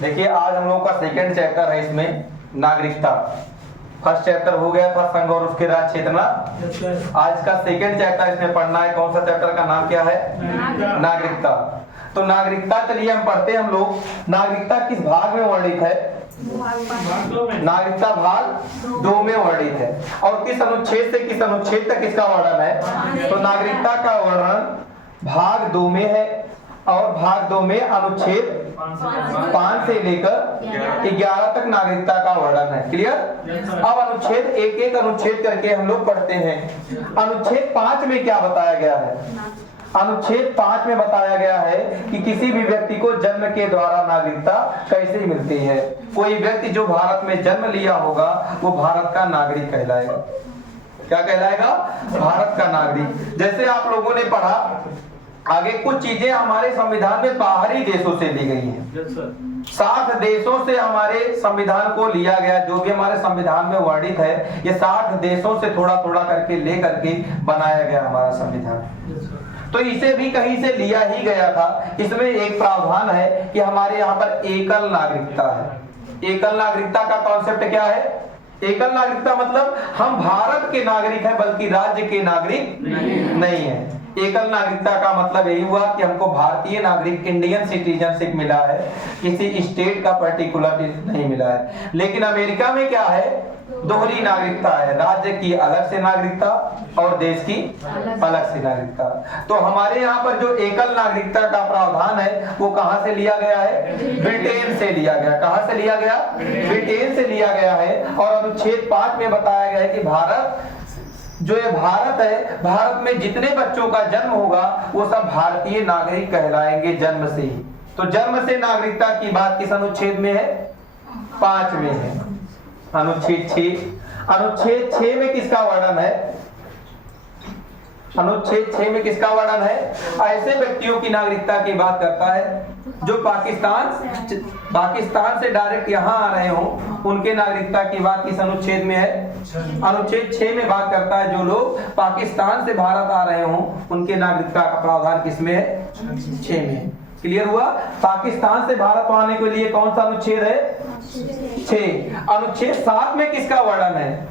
देखिए आज हम लोग का सेकंड चैप्टर है इसमें नागरिकता। फर्स्ट चैप्टर हो गया था संघ और उसके राज्य क्षेत्र। आज का सेकंड चैप्टर इसमें पढ़ना है। कौन सा चैप्टर का नाम क्या है? नागरिकता। तो नागरिकता चलिए हम पढ़ते हैं। हम लोग नागरिकता किस भाग में वर्णित है? नागरिकता भाग 2 में वर्णित है। और किस अनुच्छेद से किस अनुच्छेद तक इसका वर्णन है? तो नागरिकता का वर्णन भाग 2 में है और भाग 2 में अनुच्छेद 5 से लेकर 11 तक नागरिकता का वर्णन है। क्लियर? अब अनुच्छेद एक अनुच्छेद करके हम लोग पढ़ते हैं। अनुच्छेद 5 में क्या बताया गया है? अनुच्छेद 5 में बताया गया है कि किसी भी व्यक्ति को जन्म के द्वारा नागरिकता कैसे मिलती है। कोई व्यक्ति जो भारत में जन्म लिया होगा वो भारत का नागरिक कहलाएगा। क्या कहलाएगा? भारत का नागरिक। जैसे आप लोगों ने पढ़ा आगे, कुछ चीजें हमारे संविधान में बाहरी देशों से ली गई हैं। 60 देशों से हमारे संविधान को लिया गया। जो भी हमारे संविधान में वर्णित है ये 60 देशों से थोड़ा थोड़ा करके ले करके बनाया गया हमारा संविधान। तो इसे भी कहीं से लिया ही गया था। इसमें एक प्रावधान है कि हमारे यहाँ पर एकल नागरिकता है। एकल नागरिकता का कॉन्सेप्ट क्या है? एकल नागरिकता मतलब हम भारत के नागरिक हैं बल्कि राज्य के नागरिक नहीं है। एकल नागरिकता का मतलब यही हुआ कि हमको भारतीय नागरिक इंडियन सिटीजनशिप मिला है, किसी स्टेट का पर्टिकुलर नहीं मिला है। लेकिन अमेरिका में क्या है? दोहरी नागरिकता है। राज्य की अलग से नागरिकता और देश की अलग से नागरिकता। तो हमारे यहाँ पर जो एकल नागरिकता का प्रावधान है वो कहाँ से लिया गया है? ब्रिटेन से लिया गया। कहाँ से लिया गया? ब्रिटेन से लिया गया है। और अनुच्छेद 5 में बताया गया है कि भारत जो ये भारत है, भारत में जितने बच्चों का जन्म होगा वो सब भारतीय नागरिक कहलाएंगे जन्म से ही। तो जन्म से नागरिकता की बात किस अनुच्छेद में है? 5 में है। अनुच्छेद 6। अनुच्छेद 6 में किसका वर्णन है? अनुच्छेद 6 में किसका वर्णन है? ऐसे व्यक्तियों की नागरिकता की बात करता है जो पाकिस्तान से डायरेक्ट यहाँ आ रहे हो, उनके नागरिकता की बात किस अनुच्छेद में है? अनुच्छेद 6 में बात करता है जो लोग पाकिस्तान से भारत आ रहे हो उनके नागरिकता का प्रावधान किसमें है? 6 में। क्लियर हुआ? पाकिस्तान से भारत आने के लिए कौन सा अनुच्छेद है? 6। अनुच्छेद 7 में किसका वर्णन है?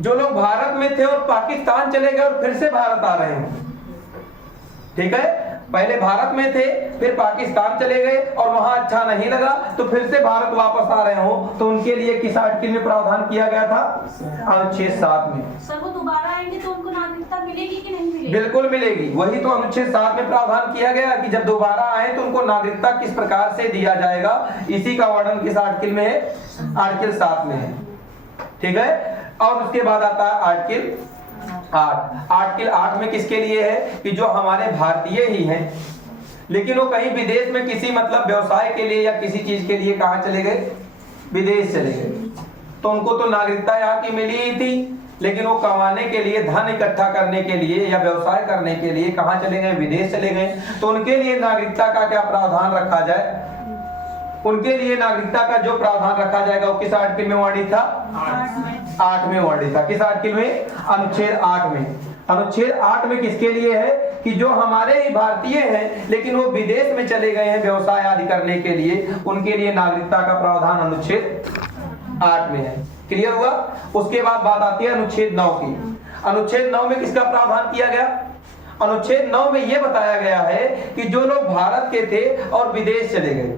जो लोग भारत में थे और पाकिस्तान चले गए और फिर से भारत आ रहे हैं। ठीक है? पहले भारत में थे फिर पाकिस्तान चले गए और वहां अच्छा नहीं लगा तो फिर से भारत वापस आ रहे हो तो उनके लिए किस आर्टिकल में प्रावधान किया गया था? अनुच्छेद 7 में। सर वो दोबारा आएंगे तो उनको नागरिकता मिलेगी कि नहीं मिलेगी? बिल्कुल मिलेगी। वही तो अनुच्छेद 7 में प्रावधान किया गया कि जब दोबारा आए तो उनको नागरिकता किस प्रकार से दिया जाएगा। इसी का वर्णन किस आर्टिकल में है? आर्टिकल 7 में है। ठीक है? और उसके बाद आता है आर्टिकल 8। आर्टिकल 8 में किसके लिए है? कि जो हमारे भारतीय ही हैं लेकिन वो कहीं विदेश में किसी मतलब व्यवसाय के लिए या किसी चीज के लिए कहाँ चले गए? विदेश चले गए। तो उनको तो नागरिकता यहाँ की मिली ही थी लेकिन वो कमाने के लिए, धन इकट्ठा करने के लिए या व्यवसाय करने के लिए कहाँ चले गए? विदेश चले गए। तो उनके लिए नागरिकता का क्या प्रावधान रखा जाए? उनके लिए नागरिकता का जो प्रावधान रखा जाएगा वो किस आर्टिकल में वर्णित था? 8 में वर्णित था। किस आर्टिकल में? अनुच्छेद 8 में। अनुच्छेद 8 में किसके लिए है? कि जो हमारे ही भारतीय हैं लेकिन वो विदेश में चले गए हैं व्यवसाय आदि करने के लिए, उनके लिए नागरिकता का प्रावधान अनुच्छेद 8 में है। क्लियर हुआ? उसके बाद बात आती है अनुच्छेद 9 की। अनुच्छेद 9 में किसका प्रावधान किया गया? अनुच्छेद 9 में यह बताया गया है कि जो लोग भारत के थे और विदेश चले गए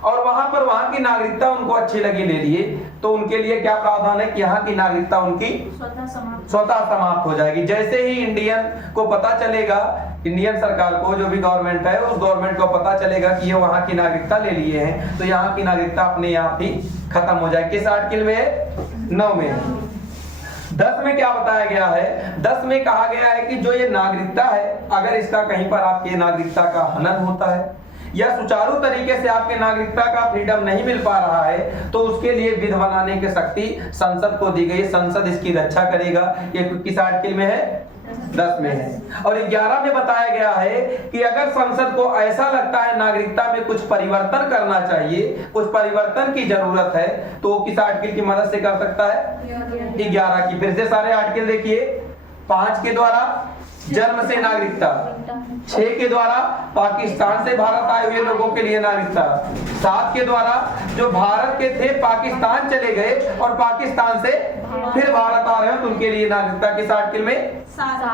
और वहां की नागरिकता उनको अच्छी लगी, ले लिए, तो उनके लिए क्या प्रावधान है कि यहाँ की नागरिकता उनकी स्वतः समाप्त हो जाएगी। जैसे ही इंडियन को पता चलेगा, इंडियन सरकार को, जो भी गवर्नमेंट है उस गवर्नमेंट को पता चलेगा कि ये वहां की नागरिकता ले लिए हैं तो यहाँ की नागरिकता अपने आप ही खत्म हो जाएगी। किस आर्टिकल में है? 9 में। 10 में क्या बताया गया है? 10 में कहा गया है कि जो ये नागरिकता है अगर इसका कहीं पर आपकी नागरिकता का हनन होता है या सुचारू तरीके से आपके नागरिकता का फ्रीडम नहीं मिल पा रहा है तो उसके लिए विधि बनाने की शक्ति संसद को दी गई। संसद इसकी रक्षा करेगा। ये किस आर्टिकल में है? 10 में है। और 11 में बताया गया है कि अगर संसद को ऐसा लगता है नागरिकता में कुछ परिवर्तन करना चाहिए, कुछ परिवर्तन की जरूरत है, तो वो किस आर्टिकल की मदद से कर सकता है? 11 की। फिर से सारे आर्टिकल देखिए। 5 के द्वारा जन्म से नागरिकता। 6 के द्वारा पाकिस्तान से भारत आए हुए लोगों के लिए नागरिकता। 7 के द्वारा जो भारत के थे पाकिस्तान चले गए और पाकिस्तान से फिर भारत आ रहे हैं तो उनके लिए नागरिकता किस आर्टिकल में?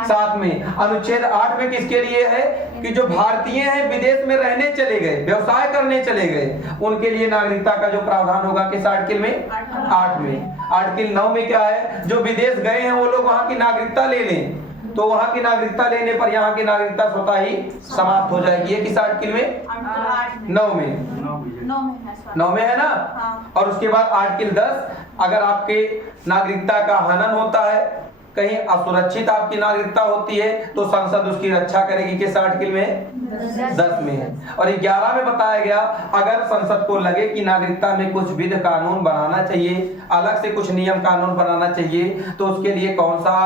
7 में। अनुच्छेद 8 में किसके लिए है कि जो भारतीय हैं विदेश में रहने चले गए, व्यवसाय करने चले गए, उनके लिए नागरिकता का जो प्रावधान होगा किस आर्टिकल में? 8 में। आर्टिकल 9 में क्या है? जो विदेश गए हैं वो लोग वहां की नागरिकता ले लें तो वहां की नागरिकता लेने पर यहाँ की नागरिकता स्वतः ही समाप्त हो जाएगी। ये किस आर्टिकल में? 9 में। 9 में है ना? हाँ। और उसके बाद आर्टिकल 10, अगर आपके नागरिकता का हनन होता है, कहीं असुरक्षित आपकी नागरिकता होती है तो संसद उसकी रक्षा करेगी। किस आर्टिकल में? 10 में है। और 11 में बताया गया अगर संसद को लगे कि नागरिकता में कुछ विध कानून बनाना चाहिए, अलग से कुछ नियम कानून बनाना चाहिए तो उसके लिए कौन सा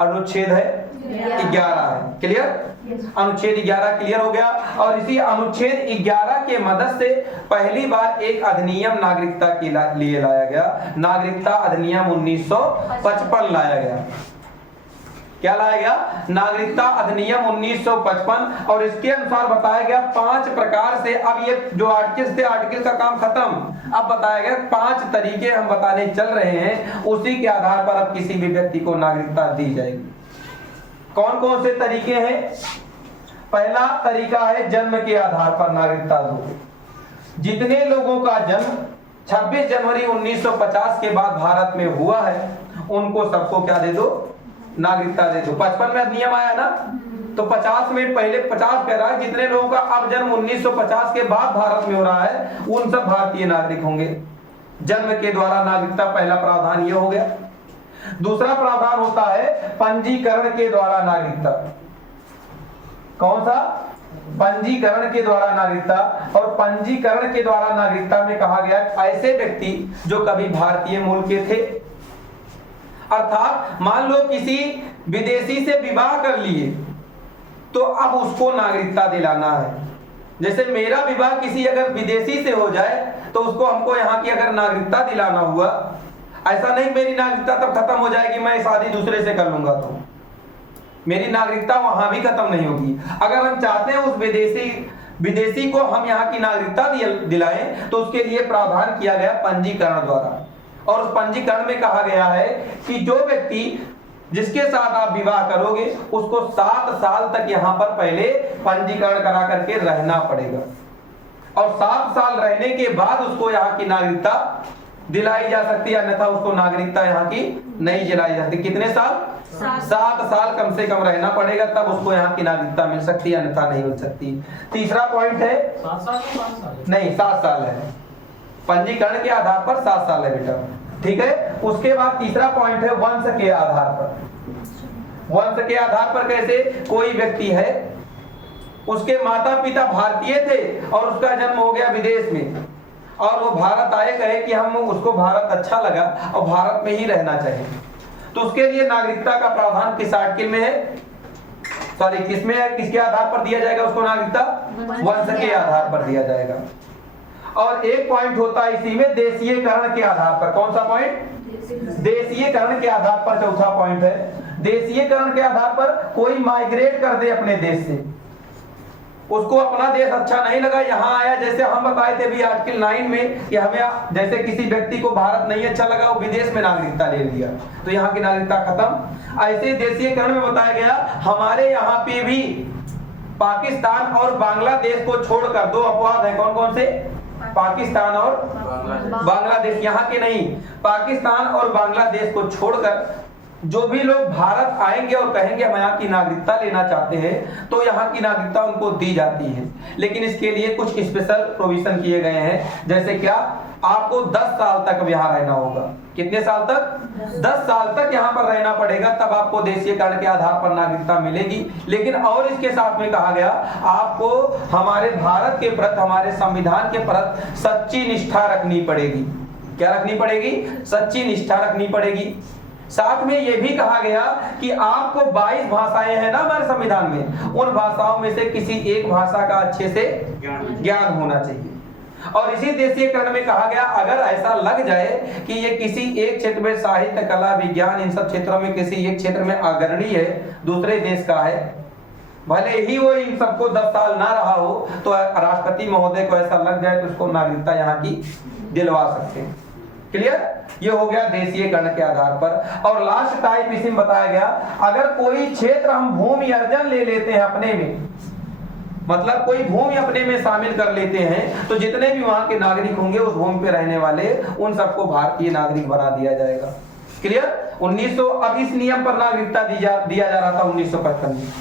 अनुच्छेद है? 11 है। क्लियर? अनुच्छेद 11 क्लियर हो गया। और इसी अनुच्छेद 11 के मदद से पहली बार एक अधिनियम नागरिकता के लिए लाया गया। नागरिकता अधिनियम 1955 लाया गया। क्या लाया गया? नागरिकता अधिनियम 1955। और इसके अनुसार बताया गया 5 प्रकार से, अब ये जो आर्टिकल थे आर्टिकल का काम खत्म, अब बताया गया 5 तरीके हम बताने चल रहे हैं, उसी के आधार पर अब किसी भी व्यक्ति को नागरिकता दी जाएगी। कौन कौन से तरीके हैं? पहला तरीका है जन्म के आधार पर नागरिकता दो। जितने लोगों का जन्म 26 जनवरी 1950 के बाद भारत में हुआ है उनको सबको क्या दे दो? नागरिकता दे दो। 55 में अधिनियम आया ना, तो 50 में पहले 50 कह रहा है जितने लोगों का अब जन्म 1950 के बाद भारत में हो रहा है उन सब भारतीय नागरिक होंगे। जन्म के द्वारा नागरिकता, पहला प्रावधान ये हो गया। दूसरा प्रावधान होता है पंजीकरण के द्वारा नागरिकता। कौन सा? पंजीकरण के द्वारा नागरिकता। और पंजीकरण के द्वारा नागरिकता में कहा गया ऐसे व्यक्ति जो कभी भारतीय मूल के थे, अर्थात मान लो किसी विदेशी से विवाह कर लिए तो अब उसको नागरिकता दिलाना है। जैसे मेरा विवाह किसी अगर विदेशी से हो जाए तो उसको हमको यहाँ की अगर नागरिकता दिलाना हुआ, ऐसा नहीं मेरी नागरिकता तब खत्म हो जाएगी मैं शादी दूसरे से कर लूंगा तो मेरी नागरिकता वहां भी खत्म नहीं होगी। अगर हम चाहते हैं उस विदेशी को हम यहाँ की नागरिकता दिलाएं तो उसके लिए प्रावधान किया गया पंजीकरण द्वारा। और उस पंजीकरण में कहा गया है कि जो व्यक्ति जिसके साथ आप विवाह करोगे उसको 7 साल तक यहाँ पर पहले पंजीकरण करा करके रहना पड़ेगा और 7 साल रहने के बाद उसको यहाँ की नागरिकता दिलाई जा सकती है, अन्यथा उसको नागरिकता यहाँ की नहीं दिलाई जा सकती। कितने साल? 7 साल कम से कम रहना पड़ेगा तब उसको यहाँ की नागरिकता मिल सकती है, अन्यथा नहीं मिल सकती। तीसरा पॉइंट है 7 साल नहीं 7 साल है, पंजीकरण के आधार पर 7 साल है बेटा, ठीक है। उसके बाद तीसरा पॉइंट है वंश के आधार पर। वंश के आधार पर कैसे? कोई व्यक्ति है उसके माता पिता भारतीय थे और उसका जन्म हो गया विदेश में और वो भारत आए, कहे कि हम उसको भारत अच्छा लगा और भारत में ही रहना चाहिए, तो उसके लिए नागरिकता का प्रावधान किस आर्टिकल में है? सॉरी किसमें है? किसके आधार पर दिया जाएगा उसको नागरिकता? वंश के आधार पर दिया जाएगा। और एक पॉइंट होता है इसी में देशीयकरण के आधार पर। कौन सा पॉइंट? देशीयकरण के आधार पर चौथा पॉइंट है। देशीयकरण के आधार पर कोई माइग्रेट कर दे अपने देश से, उसको अपना देश अच्छा नहीं लगा, यहाँ आया, जैसे हम बताए थे भी आर्टिकल 9 में कि हमें जैसे किसी व्यक्ति को भारत नहीं अच्छा लगा वो विदेश में नागरिकता ले लिया तो यहाँ की नागरिकता खत्म। ऐसे देशीयकरण में बताया गया हमारे यहाँ पे भी पाकिस्तान और बांग्लादेश को छोड़कर 2 अपवाद है। कौन कौन से? पाकिस्तान और बांग्लादेश, यहाँ के नहीं, पाकिस्तान और बांग्लादेश को छोड़कर जो भी लोग भारत आएंगे और कहेंगे हम यहाँ की नागरिकता लेना चाहते हैं तो यहाँ की नागरिकता उनको दी जाती है, लेकिन इसके लिए कुछ स्पेशल प्रोविजन किए गए हैं। जैसे क्या? आपको 10 साल तक यहाँ रहना होगा। कितने साल तक? 10 साल तक यहाँ पर रहना पड़ेगा, तब आपको देशीयकरण के आधार पर नागरिकता मिलेगी। लेकिन और इसके साथ में कहा गया आपको हमारे भारत के प्रति, हमारे संविधान के प्रति सच्ची निष्ठा रखनी पड़ेगी। क्या रखनी पड़ेगी? सच्ची निष्ठा रखनी पड़ेगी। साथ में यह भी कहा गया कि आपको 22 भाषाएं हैं ना हमारे संविधान में, उन भाषाओं में से किसी एक भाषा का अच्छे से ज्ञान होना चाहिए। और इसी देशीयकरण में कहा गया अगर ऐसा लग जाए कि ये किसी एक क्षेत्र में साहित्य, कला, विज्ञान इन सब क्षेत्रों में किसी एक क्षेत्र में अग्रणी है, दूसरे देश का है, भले ही वो इन सबको 10 साल ना रहा हो, तो राष्ट्रपति महोदय को ऐसा लग जाए तो उसको नागरिकता यहाँ की दिलवा सकते हैं। क्लियर? ये हो गया देशीयकरण के आधार पर। और लास्ट टाइप इसमें बताया गया अगर कोई क्षेत्र हम भूमि अर्जन ले लेते हैं अपने में, मतलब कोई भूमि अपने में शामिल कर लेते हैं, तो जितने भी वहां के नागरिक होंगे उस भूमि पे रहने वाले उन सबको भारतीय नागरिक बना दिया जाएगा। क्लियर? 1900 अब इस नियम पर नागरिकता दिया जा रहा था 1955 में।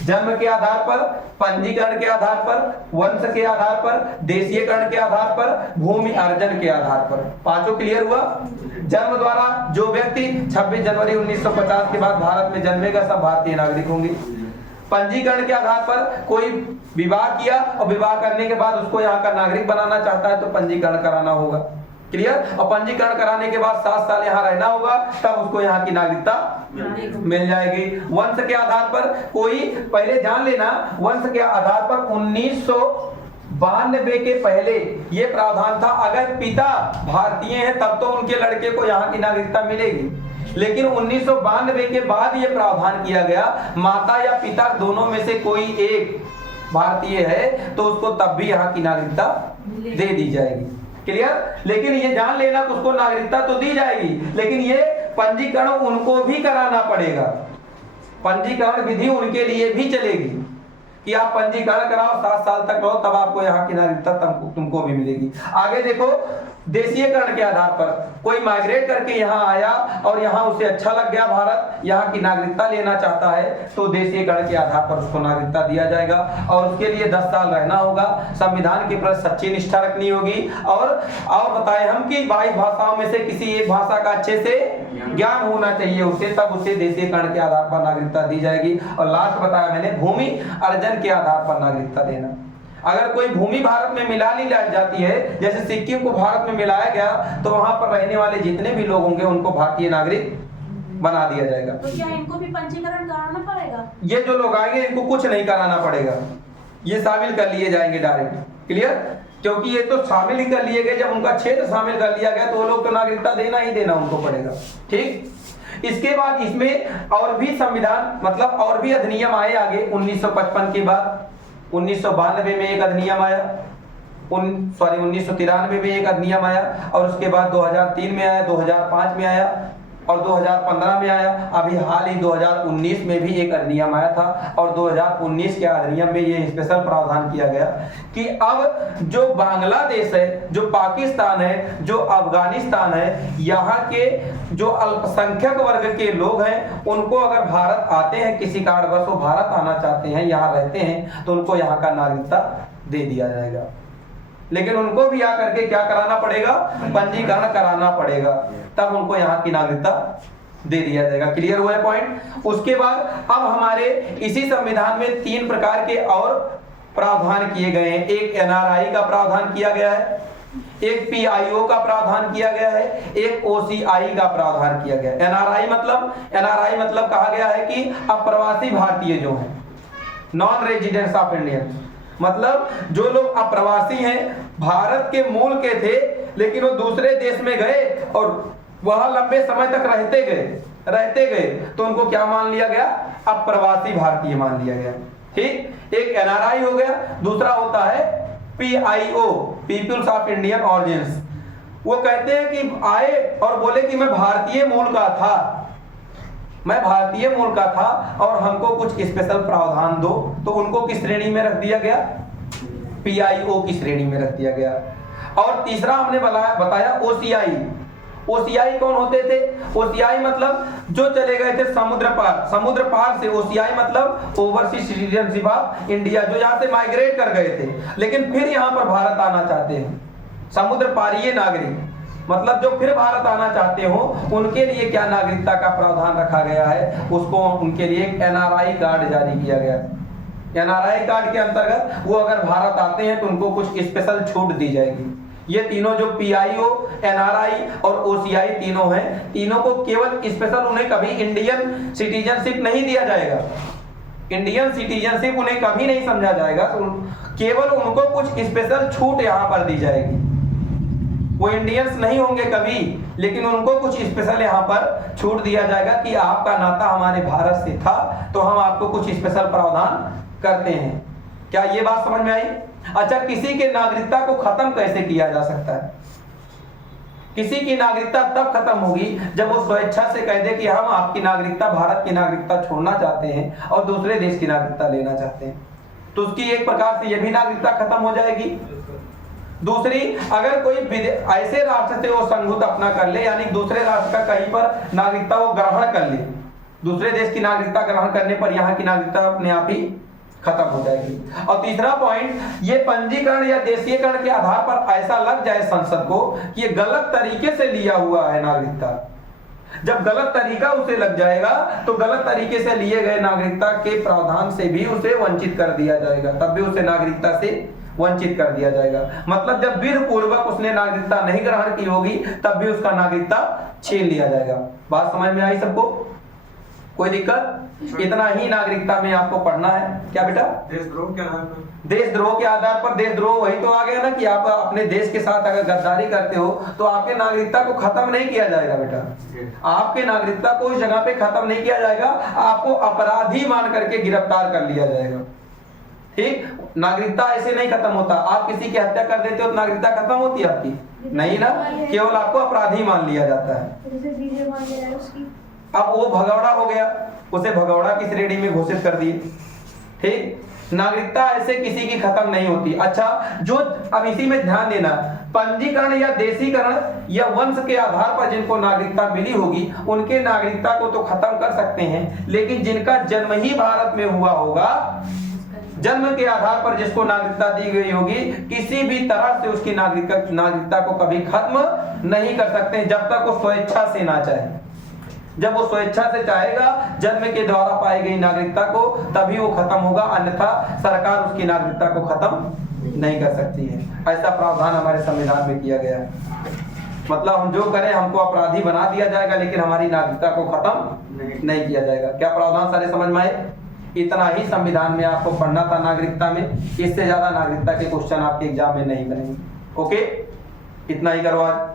जन्म के आधार पर, पंजीकरण के आधार पर, वंश के आधार पर, देशीयकरण के आधार पर, भूमि अर्जन के आधार पर। पांचों क्लियर हुआ? जन्म द्वारा जो व्यक्ति 26 जनवरी 1950 के बाद भारत में जन्मेगा सब भारतीय नागरिक होंगे। पंजीकरण के आधार पर कोई विवाह किया और विवाह करने के बाद उसको यहाँ का नागरिक बनाना चाहता है तो पंजीकरण कराना होगा। क्लियर? और पंजीकरण कराने के बाद 7 साल यहाँ रहना होगा, तब उसको यहाँ की नागरिकता मिल जाएगी। वंश के आधार पर कोई, पहले जान लेना, वंश के आधार पर 1992 के पहले ये प्रावधान था अगर पिता भारतीय हैं तब तो उनके लड़के को यहाँ की नागरिकता मिलेगी। लेकिन 1992 के बाद ये प्रावधान किया गया माता या पिता दोनों में से कोई एक भारतीय है तो उसको तब भी यहाँ की नागरिकता दे दी जाएगी। क्लियर? लेकिन ये जान लेना कि उसको नागरिकता तो दी जाएगी, लेकिन ये पंजीकरण उनको भी कराना पड़ेगा। पंजीकरण विधि उनके लिए भी चलेगी कि आप पंजीकरण कराओ, 7 साल तक रहो, तब आपको यहाँ की नागरिकता तुमको भी मिलेगी। आगे देखो, देशीयकरण के आधार पर कोई माइग्रेट करके यहाँ आया और यहाँ उसे अच्छा लग गया भारत, यहाँ की नागरिकता लेना चाहता है तो देशीयकरण के आधार पर उसको नागरिकता दिया जाएगा और उसके लिए 10 साल रहना होगा, संविधान के प्रति सच्ची निष्ठा रखनी होगी और बताए हम कि 22 भाषाओं में से किसी एक भाषा का अच्छे से ज्ञान होना चाहिए उसे, तब उसे देशीयकरण के आधार पर नागरिकता दी जाएगी। और लास्ट बताया मैंने भूमि अर्जन के आधार पर नागरिकता देना। अगर कोई भूमि भारत में मिला ली जाती है, जैसे सिक्किम को भारत में मिलाया गया, तो वहां पर रहने वाले जितने भी लोग होंगे उनको भारतीय नागरिक बना दिया जाएगा। तो क्या इनको भी पंजीकरण कराना पड़ेगा? ये जो लोग आएंगे इनको कुछ नहीं कराना पड़ेगा, ये शामिल कर लिए जाएंगे डायरेक्ट। क्लियर? क्योंकि ये तो शामिल ही कर लिए गए, जब उनका क्षेत्र शामिल कर लिया गया तो वो लोग तो नागरिकता देना ही देना उनको पड़ेगा। ठीक? इसके बाद इसमें और भी संविधान मतलब और भी अधिनियम आए आगे 1955 के बाद। 1992 में एक अधिनियम आया, 1993 में एक अधिनियम आया और उसके बाद 2003 में आया, 2005 में आया और 2015 में आया। अभी हाल ही 2019 में भी एक अधिनियम आया था और 2019 के अधिनियम में ये स्पेशल प्रावधान किया गया कि अब जो बांग्लादेश है, जो पाकिस्तान है, जो अफगानिस्तान है, यहाँ के जो अल्पसंख्यक वर्ग के लोग हैं उनको अगर भारत आते हैं, किसी कारणवश वो भारत आना चाहते हैं, यहाँ रहते हैं, तो उनको यहाँ का नागरिकता दे दिया जाएगा। लेकिन उनको भी आकर के क्या कराना पड़ेगा? पंजीकरण कराना पड़ेगा, तब उनको यहाँ की नागरिकता दे दिया जाएगा। क्लियर हुआ है पॉइंट? उसके बाद अब हमारे इसी संविधान में 3 प्रकार के और प्रावधान किए गए हैं। एक NRI का प्रावधान किया गया है, एक PIO का प्रावधान किया गया है, एक OCI का प्रावधान किया गया है। NRI मतलब कहा गया है कि अप्रवासी भारतीय जो हैं, नॉन रेजिडेंट्स ऑफ इंडियन, मतलब जो लोग अप्रवासी हैं, भारत के मूल के थे लेकिन वो दूसरे देश में गए और वहां लंबे समय तक रहते गए तो उनको क्या मान लिया गया? अप्रवासी भारतीय मान लिया गया। ठीक? एक NRI हो गया, दूसरा होता है PIO, peoples of Indian origins. वो कहते हैं कि आए और बोले कि मैं भारतीय मूल का था और हमको कुछ स्पेशल प्रावधान दो, तो उनको किस श्रेणी में रख दिया गया? PIO की श्रेणी में रख दिया गया। और तीसरा हमने बताया OCI कौन होते थे? OCI मतलब जो चले गए थे समुद्र पार से। OCI मतलब ओवरसीज सिटीजनशिप ऑफ इंडिया, जो यहाँ से माइग्रेट कर गए थे लेकिन फिर यहाँ पर भारत आना चाहते हैं, समुद्र पारीय नागरिक, मतलब जो फिर भारत आना चाहते हो उनके लिए क्या नागरिकता का प्रावधान रखा गया है? उसको उनके लिए एक NRI कार्ड जारी किया गया। NRI कार्ड के अंतर्गत वो अगर भारत आते हैं तो उनको कुछ स्पेशल छूट दी जाएगी। ये तीनों जो PIO, NRI और OCI तीनों हैं, तीनों को केवल स्पेशल, उन्हें कभी इंडियन सिटीजनशिप नहीं दिया जाएगा। इंडियन सिटीजनशिप उन्हें कभी नहीं समझा जाएगा केवल उनको कुछ स्पेशल छूट यहाँ पर दी जाएगी। वो इंडियंस नहीं होंगे कभी, लेकिन उनको कुछ स्पेशल यहाँ पर छूट दिया जाएगा कि आपका नाता हमारे भारत से था तो हम आपको कुछ स्पेशल प्रावधान करते हैं। क्या ये बात समझ में आई? अच्छा, किसी के नागरिकता को खत्म कैसे किया जा सकता है? किसी की नागरिकता तब खत्म होगी जब वो स्वेच्छा से कह दे कि हम आपकी नागरिकता, भारत की नागरिकता छोड़ना चाहते हैं और दूसरे देश की नागरिकता लेना चाहते हैं, तो उसकी एक प्रकार से यह भी नागरिकता खत्म हो जाएगी। दूसरी, अगर कोई ऐसे राष्ट्र से वो संघुत अपना कर ले, यानी दूसरे राष्ट्र का कहीं पर नागरिकता वो ग्रहण कर ले, दूसरे देश की नागरिकता ग्रहण करने पर यहाँ की नागरिकता अपने आप ही खत्म हो जाएगी। और तीसरा पॉइंट, ये पंजीकरण या देशीयकरण के आधार पर ऐसा लग जाए संसद को कि ये गलत तरीके से लिया हुआ है नागरिकता। जब गलत तरीका उसे लग जाएगा तो गलत तरीके से लिए गए नागरिकता के प्रावधान से भी उसे वंचित कर दिया जाएगा, तब भी उसे नागरिकता से वंचित कर दिया जाएगा। मतलब जब विधि पूर्वक उसने नागरिकता नहीं ग्रहण की होगी तब भी उसका नागरिकता छीन लिया जाएगा। बात समझ में आई सबको? कोई दिक्कत? इतना ही नागरिकता में आपको पढ़ना है। क्या बेटा? देशद्रोह के आधार पर, देशद्रोह के आधार पर। देशद्रोह वही तो आ गया ना कि आप अपने देश के साथ अगर गद्दारी करते हो तो आपके नागरिकता को खत्म नहीं किया जाएगा बेटा, आपके नागरिकता को उस जगह पे खत्म नहीं किया जाएगा, आपको अपराधी मान करके गिरफ्तार कर लिया जाएगा। ठीक, नागरिकता ऐसे नहीं खत्म होता। आप किसी की हत्या कर देते हो तो नागरिकता खत्म होती है आपकी? नहीं ना, केवल आपको अपराधी मान लिया जाता है। अब वो भगौड़ा हो गया, उसे भगौड़ा की श्रेणी में घोषित कर दिए। ठीक, नागरिकता ऐसे किसी की खत्म नहीं होती। अच्छा, जो अब इसी में ध्यान देना, पंजीकरण या देशीकरण या वंश के आधार पर जिनको नागरिकता मिली होगी उनके नागरिकता को तो खत्म कर सकते हैं, लेकिन जिनका जन्म ही भारत में हुआ होगा, जन्म के आधार पर जिसको नागरिकता दी गई होगी, किसी भी तरह से उसकी नागरिकता को कभी खत्म नहीं कर सकते जब तक वो स्वेच्छा से ना चाहे। जब वो स्वेच्छा से चाहेगा जन्म के द्वारा पाई गई नागरिकता को, तभी वो खत्म होगा, अन्यथा सरकार उसकी नागरिकता को खत्म नहीं कर सकती है। ऐसा प्रावधान हमारे संविधान में किया गया है। मतलब हम जो करें हमको अपराधी बना दिया जाएगा, लेकिन हमारी नागरिकता को खत्म नहीं किया जाएगा। क्या प्रावधान सारे समझ में आए? इतना ही संविधान में आपको पढ़ना था नागरिकता में, इससे ज्यादा नागरिकता के क्वेश्चन आपके एग्जाम में नहीं बनेंगे। ओके, इतना ही करो आज।